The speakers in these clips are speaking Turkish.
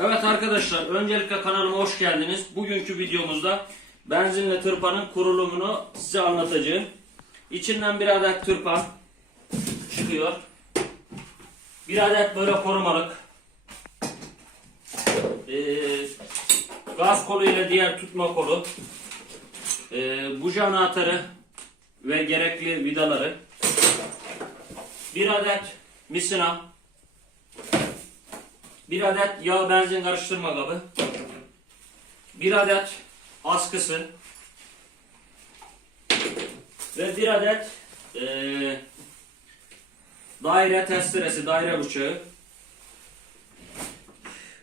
Evet arkadaşlar öncelikle kanalıma hoş geldiniz. Bugünkü videomuzda benzinle tırpanın kurulumunu size anlatacağım. İçinden bir adet tırpan çıkıyor. Bir adet böyle korumalık. Ee, gaz kolu ile diğer tutma kolu. Ee, buji anahtarı ve gerekli vidaları. Bir adet misina. Bir adet yağ benzin karıştırma kabı. Bir adet askısı. Ve bir adet eee, daire testeresi, daire bıçağı.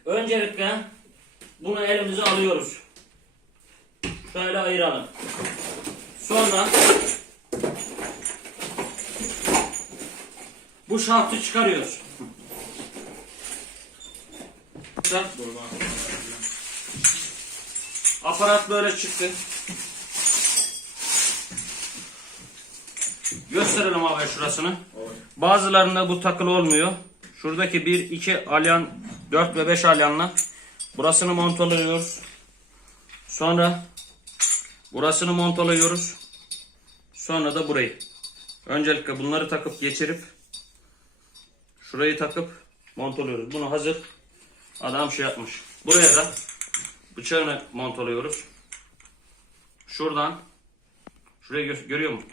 Öncelikle bunu elimize alıyoruz. Şöyle ayıralım. Sonra bu şaftı çıkarıyoruz. Aparat böyle çıktı. Gösterelim abi şurasını. Bazılarında bu takılı olmuyor. Şuradaki 1, 2 alyan, 4 ve 5 alyanla burasını montalıyoruz. Sonra burasını montalıyoruz. Sonra da burayı. Öncelikle bunları takıp geçirip şurayı takıp montalıyoruz. Bunu hazır Adam şey yapmış. Buraya da bıçağını montalıyoruz. Şuradan şurayı gö- görüyor musun?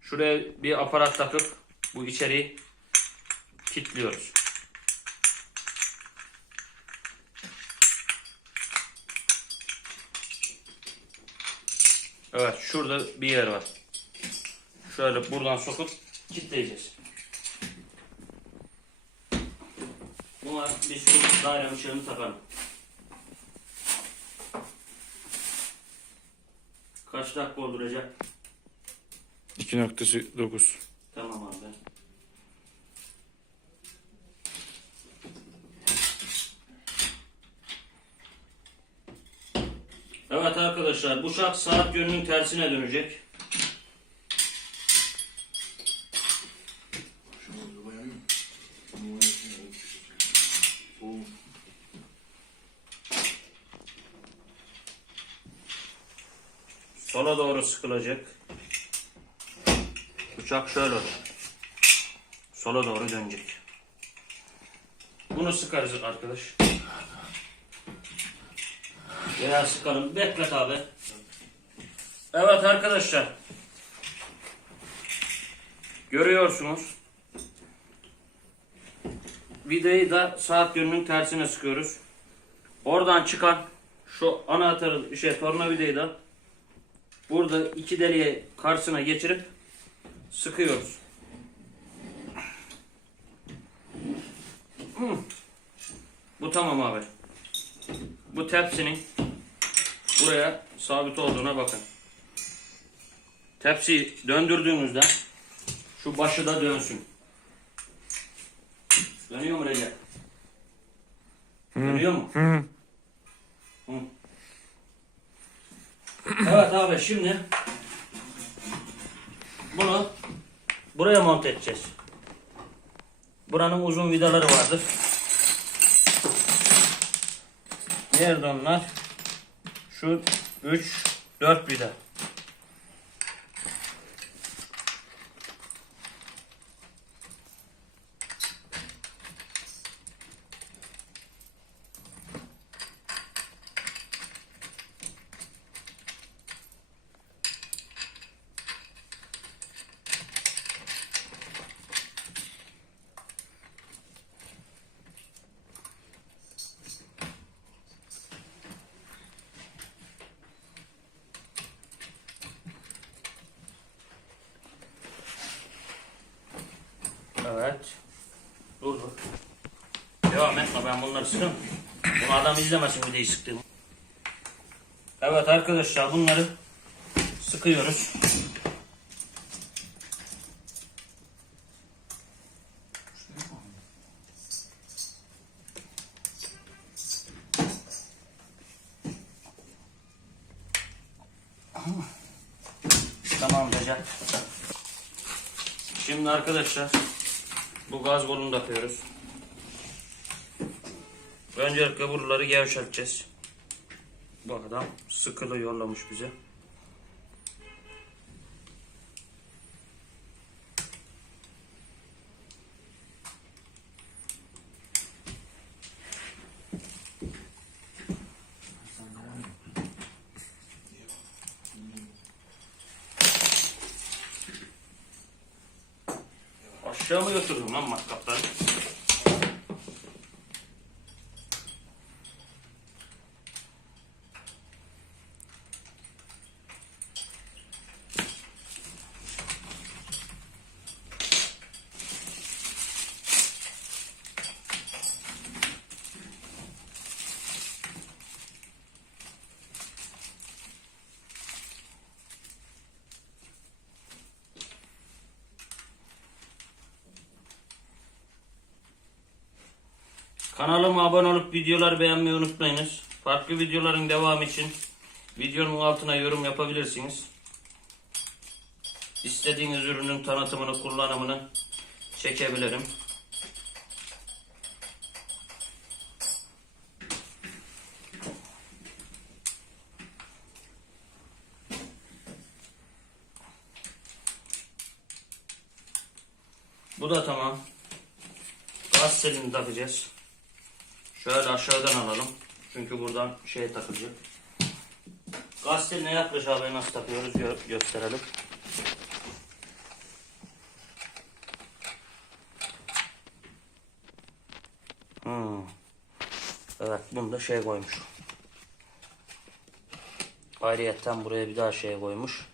Şuraya bir aparat takıp bu içeriği kilitliyoruz. Evet şurada bir yer var. Şöyle buradan sokup kilitleyeceğiz. Buna bir şu daire ışığını takalım. Kaç dakika oldu Recep? 2.9 Tamam abi. Evet arkadaşlar bu şart saat yönünün tersine dönecek. Sola doğru sıkılacak. Bıçak şöyle olur. Sola doğru dönecek. Bunu sıkarız arkadaş. Veya sıkalım. Beklet abi. Evet arkadaşlar. Görüyorsunuz. Vidayı da saat yönünün tersine sıkıyoruz. Oradan çıkan şu anahtarı şey tornavidayı da burada iki deliğe karşısına geçirip sıkıyoruz. Hmm. Bu tamam abi. Bu tepsinin buraya sabit olduğuna bakın. Tepsiyi döndürdüğümüzde şu başı da dönsün. Dönüyor mu Recep? Dönüyor mu? Hı. Hı. Evet abi şimdi bunu buraya monte edeceğiz. Buranın uzun vidaları vardır. Nerede onlar? Şu 3 4 vida. Evet. Dur dur. Devam etme ben bunları sıkım. Bunu adam izlemesin videoyu sıktığımı. Evet arkadaşlar bunları sıkıyoruz. Tamam Recep. Şimdi arkadaşlar bu gaz kolunu takıyoruz. Öncelikle buraları gevşeteceğiz. Bu adam sıkılı yollamış bize. Aşağı mı götürdün lan matkapları? Kanalıma abone olup videoları beğenmeyi unutmayınız. Farklı videoların devamı için videonun altına yorum yapabilirsiniz. İstediğiniz ürünün tanıtımını, kullanımını çekebilirim. Bu da tamam. Gaz selini takacağız. Şöyle aşağıdan alalım. Çünkü buradan şey takılacak. Gaz seline yaklaş abi nasıl takıyoruz gö- gösterelim. Hmm. Evet bunda şey koymuş. Ayrıyetten buraya bir daha şey koymuş.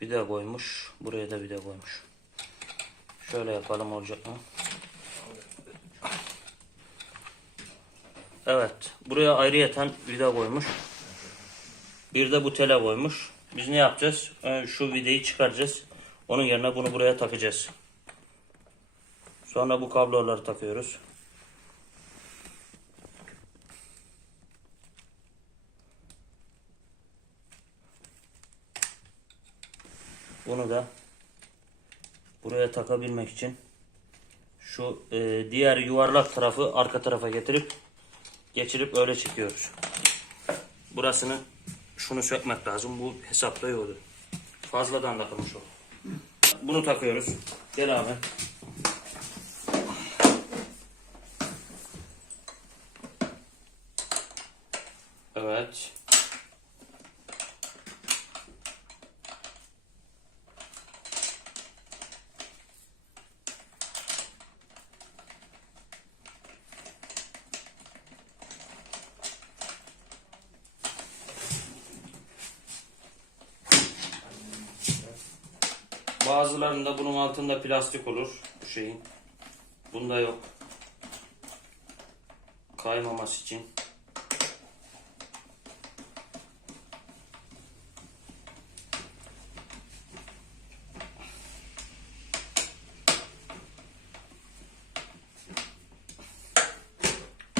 Bir de koymuş. Buraya da bir de koymuş. Şöyle yapalım olacak mı? Evet. Buraya ayrıyeten vida koymuş. Bir de bu tele koymuş. Biz ne yapacağız? Ee, Şu vidayı çıkaracağız. Onun yerine bunu buraya takacağız. Sonra bu kabloları takıyoruz. Bunu da buraya takabilmek için şu e, diğer yuvarlak tarafı arka tarafa getirip geçirip öyle çekiyoruz. Burasını şunu sökmek lazım. Bu hesapta yoktu. Fazladan takılmış o. Bunu takıyoruz. Gel abi. Evet. Bazılarında bunun altında plastik olur. Bu şeyin. Bunda yok. Kaymaması için.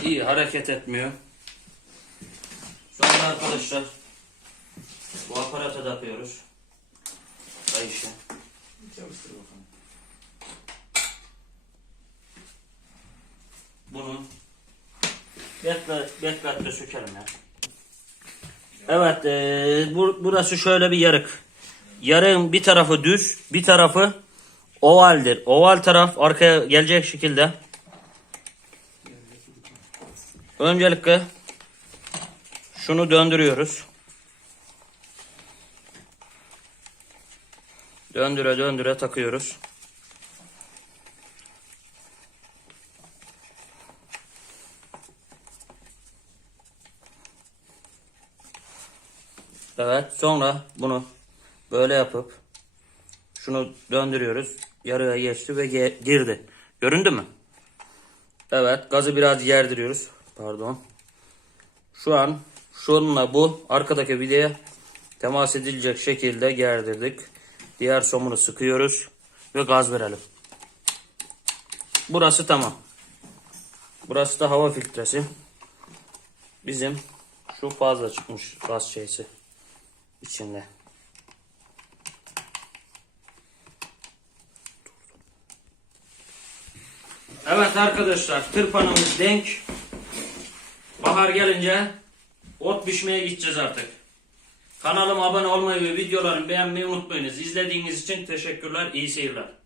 İyi hareket etmiyor. Sonra arkadaşlar bu aparata da yapıyoruz. Ayşe. Çalıştır bakalım. Bunu bekle, bekletle sökelim ya. Evet, eee, bu, burası şöyle bir yarık. Yarığın bir tarafı düz, bir tarafı ovaldir. Oval taraf arkaya gelecek şekilde. Öncelikle şunu döndürüyoruz. Döndüre döndüre takıyoruz. Evet sonra bunu böyle yapıp şunu döndürüyoruz. Yarıya geçti ve ge- girdi. Göründü mü? Evet gazı biraz yerdiriyoruz. Pardon. Şu an şununla bu arkadaki vidaya temas edilecek şekilde gerdirdik. Diğer somunu sıkıyoruz ve gaz verelim. Burası tamam. Burası da hava filtresi. Bizim şu fazla çıkmış gaz şeysi içinde. Evet arkadaşlar tırpanımız denk. Bahar gelince ot biçmeye gideceğiz artık. Kanalıma abone olmayı ve videolarımı beğenmeyi unutmayınız. İzlediğiniz için teşekkürler. İyi seyirler.